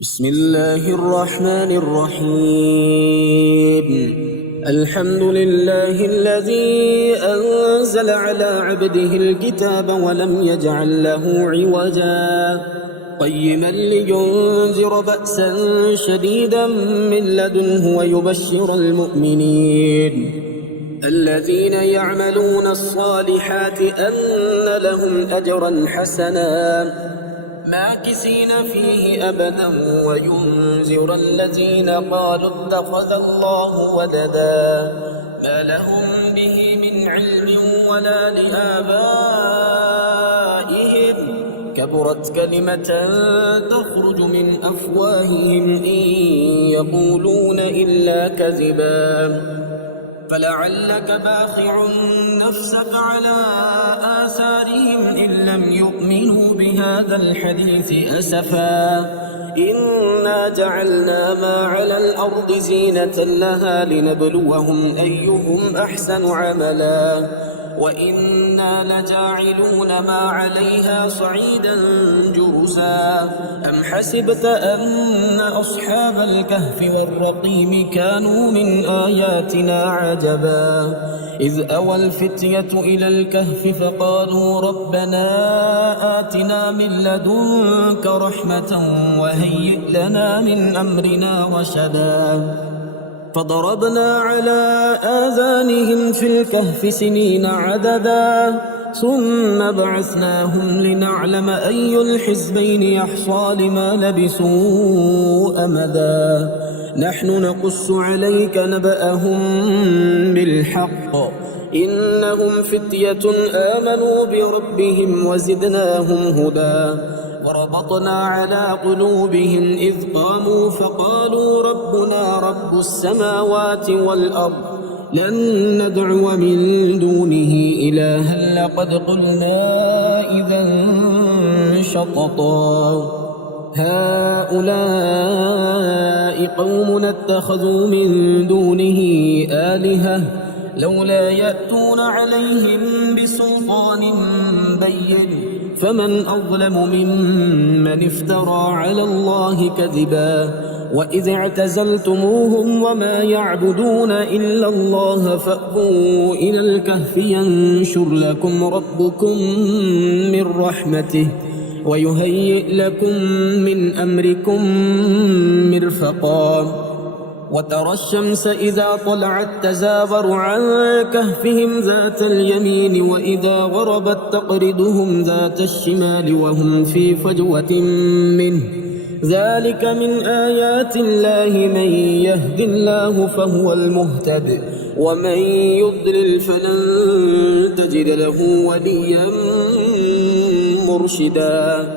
بسم الله الرحمن الرحيم. الحمد لله الذي أنزل على عبده الكتاب ولم يجعل له عوجا قيما لينذر بأسا شديدا من لدنه ويبشر المؤمنين الذين يعملون الصالحات أن لهم أجرا حسنا ماكثين فيه أبدا وينذر الذين قالوا اتخذ الله ولدا ما لهم به من علم ولا لآبائهم كبرت كلمة تخرج من أفواههم إن يقولون إلا كذبا فلعلك باخع نفسك على آثارهم إن لم يؤمنوا بهذا الحديث أسفا إنا جعلنا ما على الأرض زينة لها لنبلوهم أيهم أحسن عملا وإنا لجاعلون ما عليها صعيدا جرزا أم حسبت أن أصحاب الكهف والرقيم كانوا من آياتنا عجبا إذ أوى الفتية إلى الكهف فقالوا ربنا آتنا من لدنك رحمة وهيئ لنا من أمرنا رشدا فضربنا على آذانهم في الكهف سنين عددا ثم بعثناهم لنعلم أي الحزبين يحصى لما لبثوا أمدا نحن نقص عليك نبأهم بالحق إنهم فتية آمنوا بربهم وزدناهم هدى وربطنا على قلوبهم إذ قاموا فقالوا ربنا رب السماوات والأرض لن ندعو من دونه إلها لقد قلنا إذا شططا هؤلاء قوم اتخذوا من دونه آلهة لولا يأتون عليهم بسلطان بين فمن أظلم ممن افترى على الله كذبا وإذ اعتزلتموهم وما يعبدون إلا الله فأووا إلى الكهف ينشر لكم ربكم من رحمته ويهيئ لكم من أمركم مرفقا وترى الشمس إذا طلعت تزاور عن كهفهم ذات اليمين وإذا غربت تقرضهم ذات الشمال وهم في فجوة منه ذلك من آيات الله من يهد الله فهو المهتد ومن يضلل فلن تجد له وليا مرشدا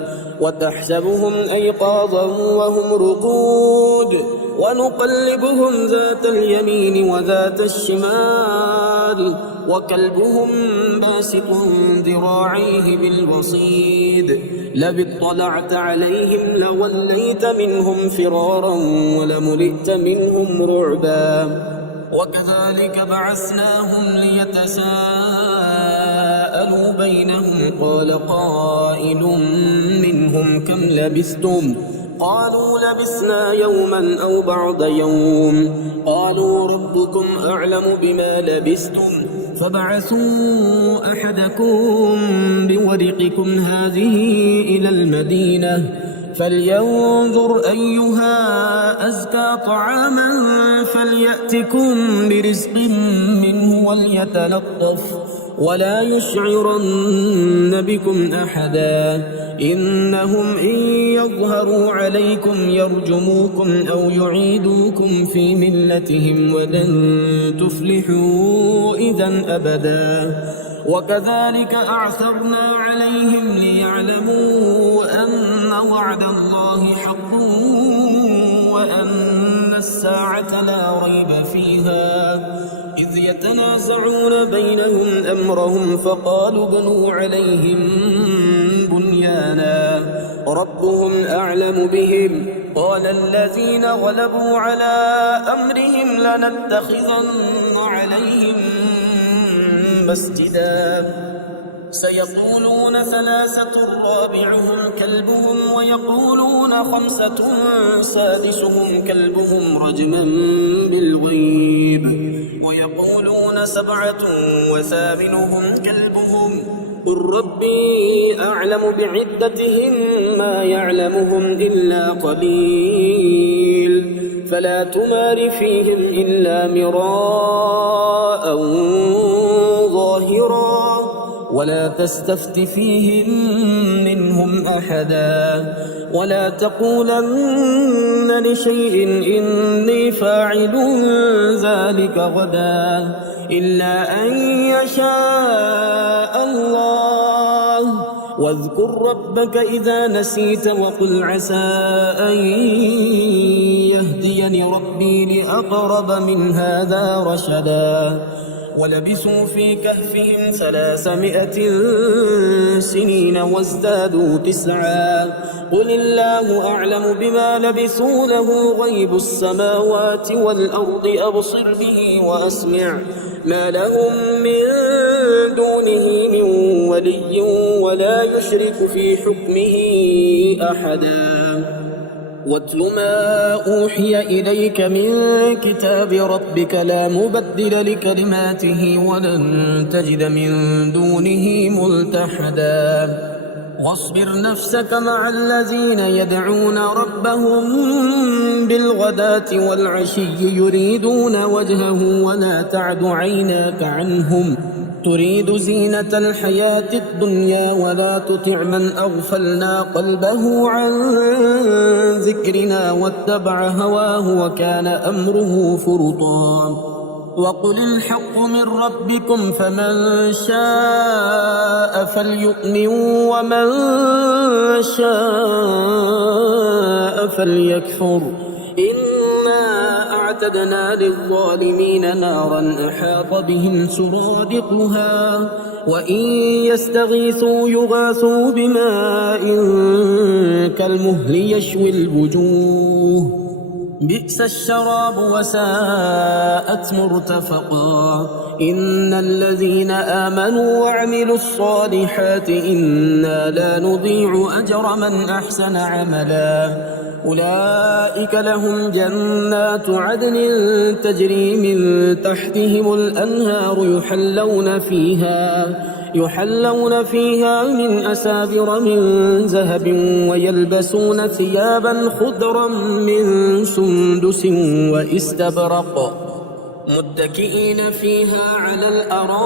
وتحسبهم أيقاظا وهم رقود ونقلبهم ذات اليمين وذات الشمال وكلبهم باسط ذراعيه بالوصيد لو اطلعت عليهم لوليت منهم فرارا ولملئت منهم رعبا وكذلك بعثناهم ليتساءلوا بينهم قال قائل منهم كم لبثتم قالوا لبثنا يوما أو بعض يوم قالوا ربكم أعلم بما لبثتم فبعثوا أحدكم بورقكم هذه إلى المدينة فلينظر أيها أزكى طعاما فليأتكم برزق منه وليتلطف ولا يشعرن بكم أحدا إنهم إن يظهروا عليكم يرجموكم أو يعيدوكم في ملتهم ولن تفلحوا إذا أبدا وكذلك أعثرنا عليهم ليعلموا أن وعد الله حق وأن الساعة لا ريب فيها إذ يتنازعون بينهم أمرهم فقالوا بنوا عليهم بنيانا ربهم أعلم بهم قال الذين غلبوا على أمرهم لنتخذن عليهم مسجدا سيقولون ثلاثة رابعهم كلبهم ويقولون خمسة سادسهم كلبهم رجما بالغيب ويقولون سبعة وثامنهم كلبهم قل ربي أعلم بعدتهم ما يعلمهم إلا قليل فلا تمار فيهم إلا مراء ظاهرا ولا تستفت فيهم منهم أحدا ولا تقولن لشيء إني فاعل ذلك غدا إلا أن يشاء الله واذكر ربك إذا نسيت وقل عسى أن يهديني ربي لأقرب من هذا رشدا ولبثوا في كهفهم 300 سنين وازدادوا 9 قل الله أعلم بما لبثوا له غيب السماوات والأرض أبصر به وأسمع ما لهم من دونه من ولي ولا يشرك في حكمه أحدا واتل ما أوحي إليك من كتاب ربك لا مبدل لكلماته ولن تجد من دونه ملتحدا واصبر نفسك مع الذين يدعون ربهم بالغداة والعشي يريدون وجهه ولا تعد عيناك عنهم تريد زينة الحياة الدنيا ولا تطع من أغفلنا قلبه عن ذكرنا واتبع هواه وكان أمره فرطا وقل الحق من ربكم فمن شاء فليؤمن ومن شاء فليكفر إنا أعتدنا للظالمين نارا أحاط بهم سرادقها وإن يستغيثوا يغاثوا بماء كالمهل يشوي الوجوه بئس الشراب وساءت مرتفقا إن الذين آمنوا وعملوا الصالحات إنا لا نضيع أجر من أحسن عملا أولئك لهم جنات عدن تجري من تحتهم الأنهار يحلون فيها من أساور من ذهب ويلبسون ثيابا خضرا من سندس واستبرق متكئين فيها على الأرائك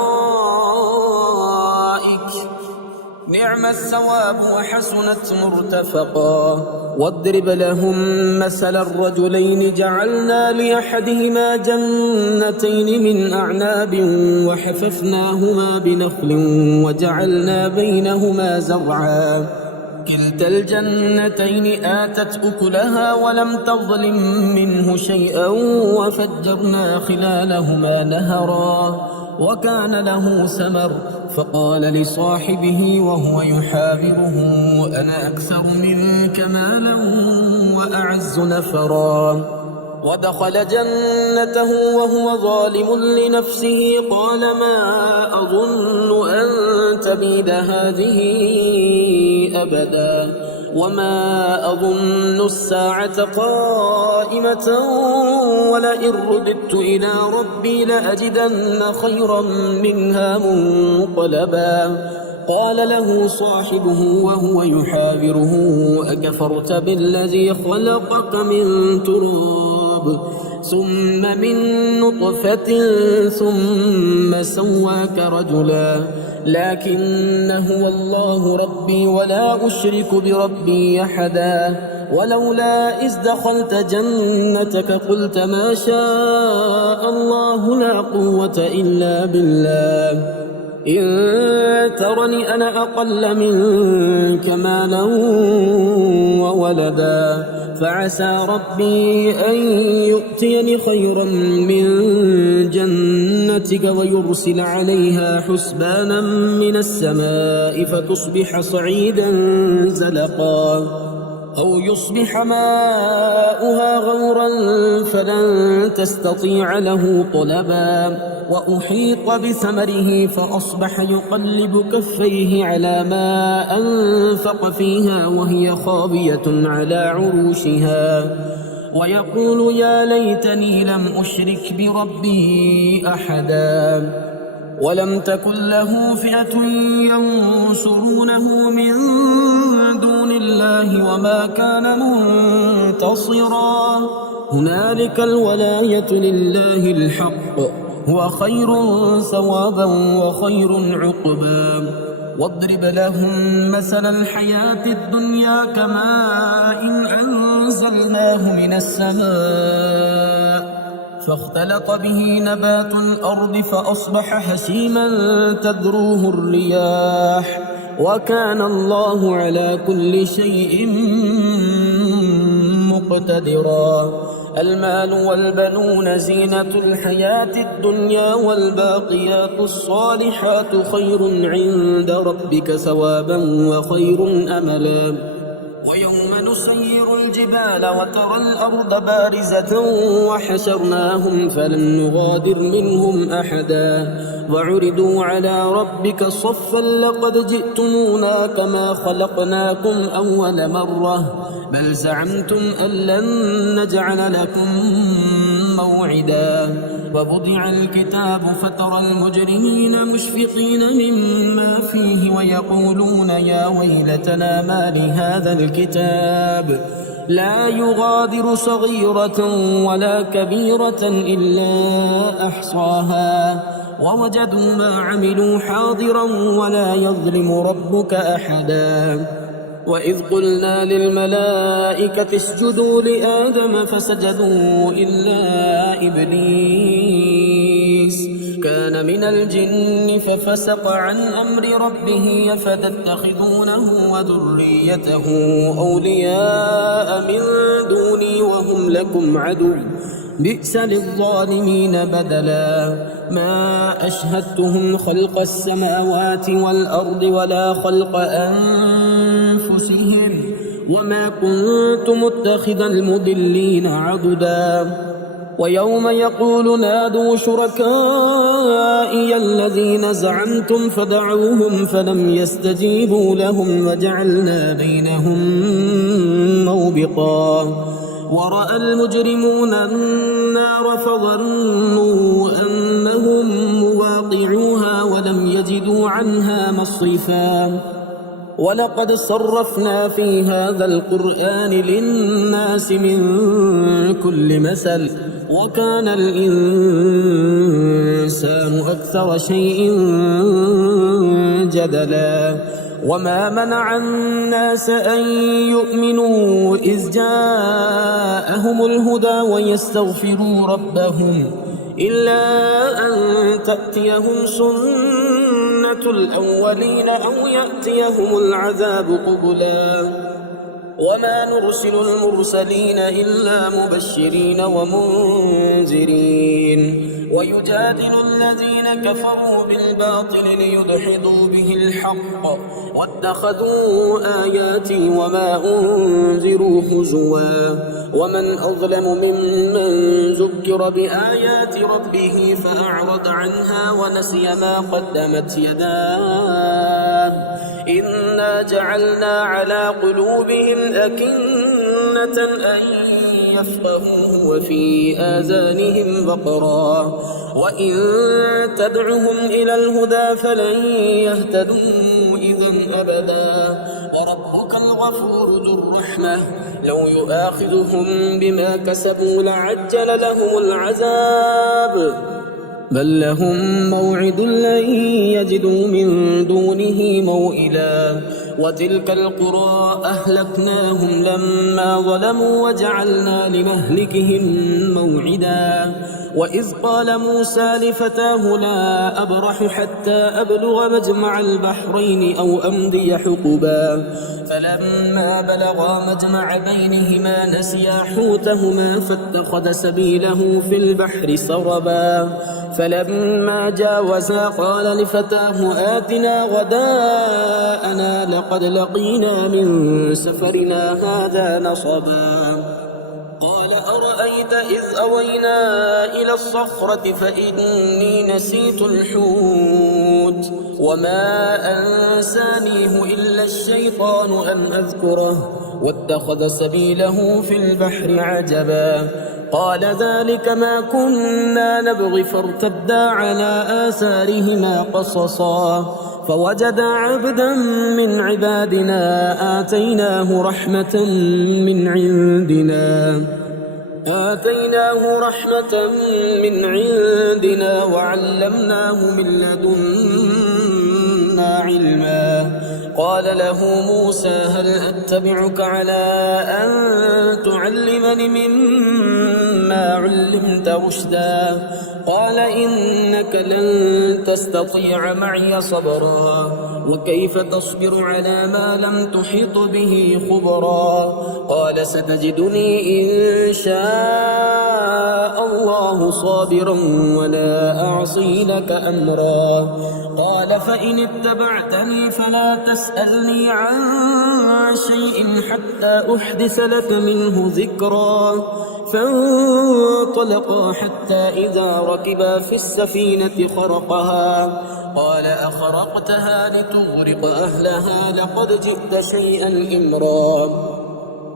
نعم الثواب وحسنت مرتفقا واضرب لهم مثل الرجلين جعلنا لأحدهما جنتين من أعناب وحففناهما بنخل وجعلنا بينهما زرعا كلتا الجنتين آتت أكلها ولم تظلم منه شيئا وفجرنا خلالهما نهرا وكان له ثمر فقال لصاحبه وهو يحاوره أنا أكثر منك مالا وأعز نفرا ودخل جنته وهو ظالم لنفسه قال ما أظن أن تبيد هذه أبدا وما أظن الساعة قائمة ولئن رددت إلى ربي لأجدن خيرا منها منقلبا قال له صاحبه وهو يحاوره أكفرت بالذي خلقك من تراب ثم من نطفة ثم سواك رجلا لكن هو الله ربي ولا أشرك بربي أحدا ولولا إذ دخلت جنتك قلت ما شاء الله لا قوة إلا بالله إن ترني أنا أقل منك مالا وولدا فعسى ربي أن يؤتيني خيرا من جنتك ويرسل عليها حسبانا من السماء فتصبح صعيدا زلقا أو يصبح ماؤها غورا فلن تستطيع له طلبا وأحيط بثمره فأصبح يقلب كفيه على ما أنفق فيها وهي خاوية على عروشها ويقول يا ليتني لم أشرك بربي أحدا ولم تكن له فئة ينصرونه من دون الله وما كان منتصرا هنالك الولاية لله الحق هو خير ثوابا وخير عقبا واضرب لهم مثل الحياة الدنيا كماء أنزلناه من السماء فاختلط به نبات الأرض فأصبح هشيما تذروه الرياح وكان الله على كل شيء مقتدرا المال والبنون زينة الحياة الدنيا والباقيات الصالحات خير عند ربك ثوابا وخير أملا ويوم نسير الجبال وترى الأرض بارزة وحشرناهم فلم نغادر منهم أحدا وعرضوا على ربك صفا لقد جئتمونا كما خلقناكم أول مرة بل زعمتم أن لن نجعل لكم موعدا ووضع الكتاب فترى المجرمين مشفقين مما فيه ويقولون يا ويلتنا ما لهذا الكتاب لا يغادر صغيرة ولا كبيرة إلا أحصاها ووجدوا ما عملوا حاضرا ولا يظلم ربك أحدا وإذ قلنا للملائكة اسجدوا لآدم فسجدوا إلا إبليس كان من الجن ففسق عن أمر ربه أفتتخذونه وذريته أولياء من دوني وهم لكم عدو بئس للظالمين بدلا ما أشهدتهم خلق السماوات والأرض ولا خلق أنفسهم وما كنت متخذ المضلين عضدا ويوم يقول نادوا شركائي الذين زعمتم فدعوهم فلم يستجيبوا لهم وجعلنا بينهم موبقا ورأى المجرمون النار فظنوا أنهم مواقعوها ولم يجدوا عنها مصرفا ولقد صرفنا في هذا القرآن للناس من كل مثل وكان الإنسان أكثر شيء جدلا وما منع الناس أن يؤمنوا إذ جاءهم الهدى ويستغفروا ربهم إلا أن تأتيهم سنة الأولين أو يأتيهم العذاب قبلا وما نرسل المرسلين إلا مبشرين ومنذرين ويجادل الذين كفروا بالباطل ليدحضوا به الحق واتخذوا آياتي وما أنذروا هزوا ومن أظلم ممن ذكر بآيات ربه فأعرض عنها ونسي ما قدمت يداه إنا جعلنا على قلوبهم أكنة أن يفقهوه وفي آذانهم وقرا وإن تدعهم إلى الهدى فلن يهتدوا إذا أبدا وربك الغفور ذو الرحمة لو يؤاخذهم بما كسبوا لعجل لهم العذاب بل لهم موعد لن يجدوا من دونه موئلا وتلك القرى أهلكناهم لما ظلموا وجعلنا لمهلكهم موعدا وإذ قال موسى لفتاه لا أبرح حتى أبلغ مجمع البحرين أو أمضي حقبا فلما بلغا مجمع بينهما نسيا حوتهما فاتخذ سبيله في البحر سربا فلما جاوزا قال لفتاه آتنا غداءنا لقد لقينا من سفرنا هذا نصبا قال أرأيت إذ أوينا إلى الصخرة فإني نسيت الحوت وما أنسانيه إلا الشيطان أن أذكره واتخذ سبيله في البحر عجبا قال ذلك ما كنا نبغي فارتدا على آثارهما قصصا فوجدا عبدا من عبادنا آتيناه رحمة من عندنا وعلمناه من لدنا علما قال له موسى هل أتبعك على أن تعلمني مما علمت رشدا قال إنك لن تستطيع معي صبرا وكيف تصبر على ما لم تحط به خبرا قال ستجدني إن شاء الله صابرا ولا أعصي لك أمرا قال فإن اتبعتني فلا تسألني عن شيء حتى أحدث لك منه ذكرا فانطلقا حتى إذا ركبا في السفينة خرقها قال أخرقتها لتغرق أهلها لقد جئت شيئا إمرا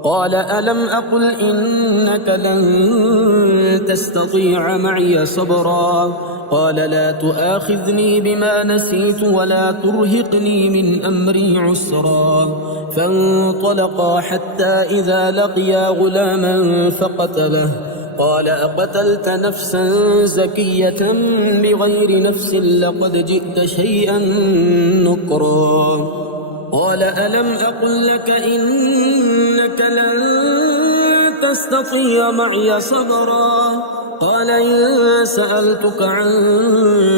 قال ألم أقل إنك لن تستطيع معي صبرا قال لا تؤاخذني بما نسيت ولا ترهقني من أمري عسرا فانطلقا حتى إذا لقيا غلاما فقتله قال أقتلت نفسا زكية بغير نفس لقد جئت شيئا نكرا قال ألم أقل لك إنك لن تستطيع معي صبرا قال إن سألتك عن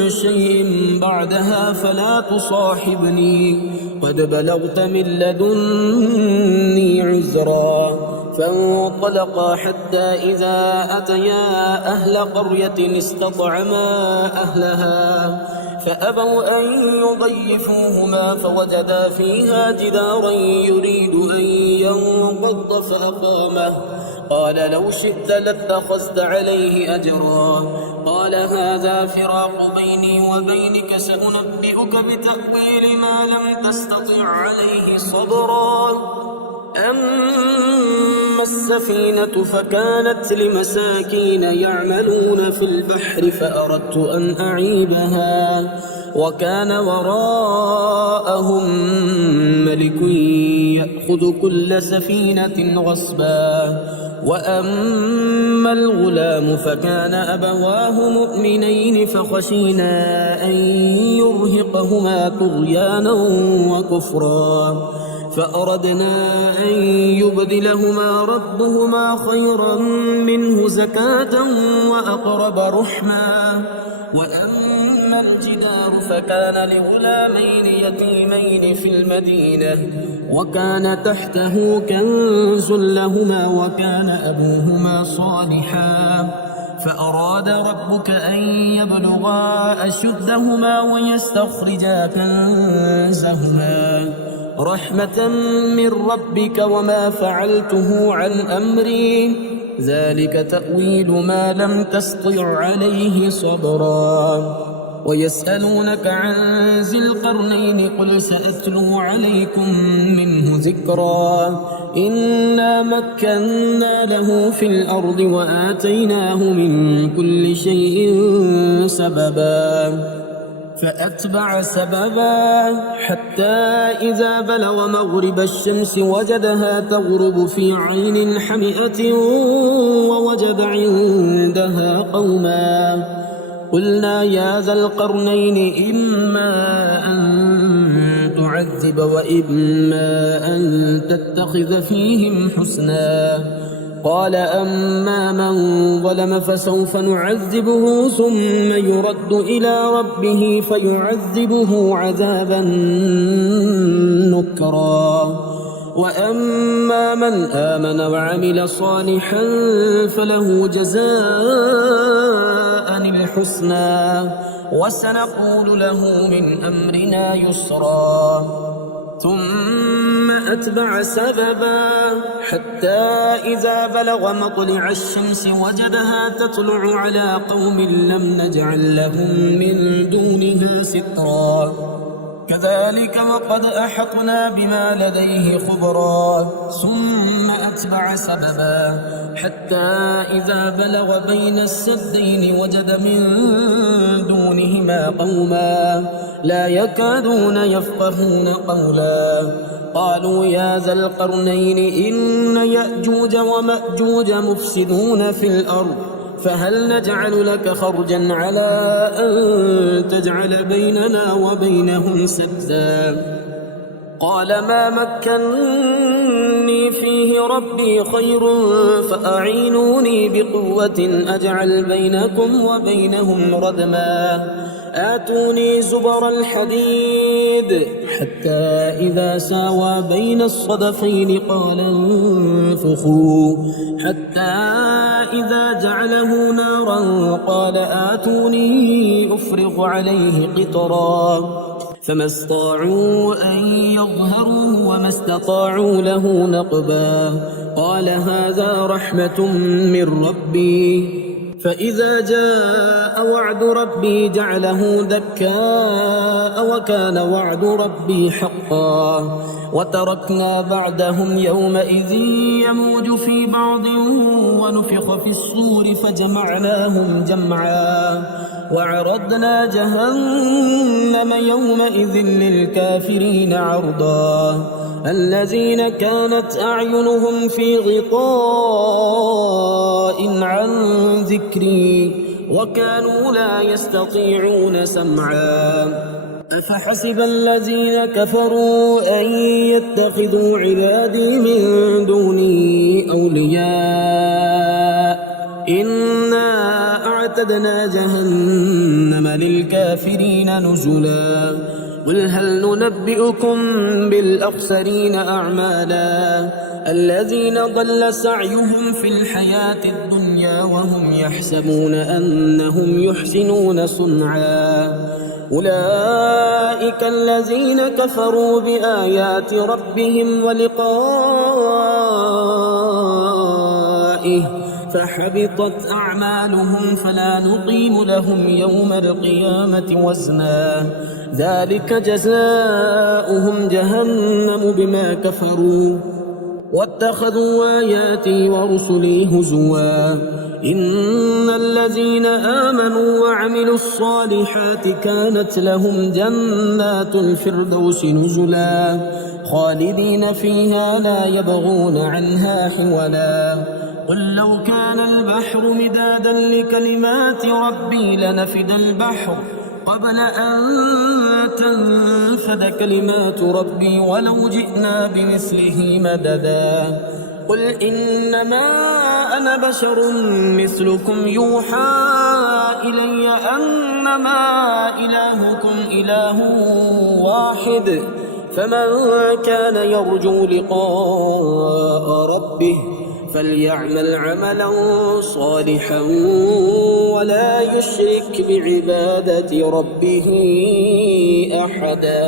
شيء بعدها فلا تصاحبني قد بلغت من لدني عذرا فانطلقا حتى إذا أتيا أهل قرية استطعما أهلها فأبوا أن يضيفوهما فوجدا فيها جدارا يريد أن ينقض فأقامه قال لو شئت لاتخذت عليه أجرا قال هذا فراق بيني وبينك سأنبئك بتأويل ما لم تستطع عليه صبرا أما السفينة فكانت لمساكين يعملون في البحر فأردت أن أعيبها وكان وراءهم ملك يأخذ كل سفينة غصبا وأما الغلام فكان أبواه مؤمنين فخشينا أن يرهقهما طغيانا وكفرا فأردنا أن يبدلهما ربهما خيرا منه زكاة وأقرب رحما وأما الجدار فكان لغلامين يتيمين في المدينة وكان تحته كنز لهما وكان أبوهما صالحا فأراد ربك أن يبلغا أشدهما ويستخرجا كنزهما رحمة من ربك وما فعلته عن أمري ذلك تأويل ما لم تسطع عليه صبرا ويسألونك عن ذي القرنين قل سأتلو عليكم منه ذكرا إنا مكنا له في الأرض وآتيناه من كل شيء سببا فأتبع سببا حتى إذا بلغ مغرب الشمس وجدها تغرب في عين حمئة ووجد عندها قوما قلنا يا ذا القرنين إما أن تعذب وإما أن تتخذ فيهم حسنا قال أما من ظلم فسوف نعذبه ثم يرد إلى ربه فيعذبه عذابا نكرا وأما من آمن وعمل صالحا فله جزاء الحسنى وسنقول له من أمرنا يسرا ثم أتبع سببا حتى إذا بلغ مطلع الشمس وجدها تطلع على قوم لم نجعل لهم من دونها سترا كذلك وقد أحطنا بما لديه خبرا ثم أتبع سببا حتى إذا بلغ بين السدين وجد من دونهما قوما لا يكادون يفقهون قولا قالوا يا ذا القرنين إن يأجوج ومأجوج مفسدون في الأرض فهل نجعل لك خرجا على أن تجعل بيننا وبينهم سدا قال ما مكنني فيه ربي خير فأعينوني بقوة أجعل بينكم وبينهم ردما آتوني زبر الحديد حتى إذا ساوى بين الصدفين قال انفخوا حتى إذا جعله نارا قال آتوني أفرغ عليه قطرا فما استطاعوا أن يظهروه وما استطاعوا له نقبا قال هذا رحمة من ربي فإذا جاء وعد ربي جعله دكاء وكان وعد ربي حقا وتركنا بعدهم يومئذ يموج في بعض ونفخ في الصور فجمعناهم جمعا وعرضنا جهنم يومئذ للكافرين عرضا الذين كانت أعينهم في غطاء عن ذكري وكانوا لا يستطيعون سمعا أفحسب الذين كفروا أن يتخذوا عبادي من دوني أولياء إنا أعتدنا جهنم للكافرين نزلا قل هل ننبئكم بالأخسرين أعمالا الذين ضل سعيهم في الحياة الدنيا وهم يحسبون أنهم يحسنون صنعا أولئك الذين كفروا بآيات ربهم ولقائه فحبطت أعمالهم فلا نقيم لهم يوم القيامة وزنا ذلك جزاؤهم جهنم بما كفروا واتخذوا آياتي ورسلي هزوا إن الذين آمنوا وعملوا الصالحات كانت لهم جنات الفردوس نزلا خالدين فيها لا يبغون عنها حولا قل لو كان البحر مدادا لكلمات ربي لنفد البحر قبل أن تنفد كلمات ربي ولو جئنا بمثله مددا قل إنما أنا بشر مثلكم يوحى إلي أنما إلهكم إله واحد فمن كان يرجو لقاء ربه فليعمل عملا صالحا ولا يشرك بعبادة ربه أحدا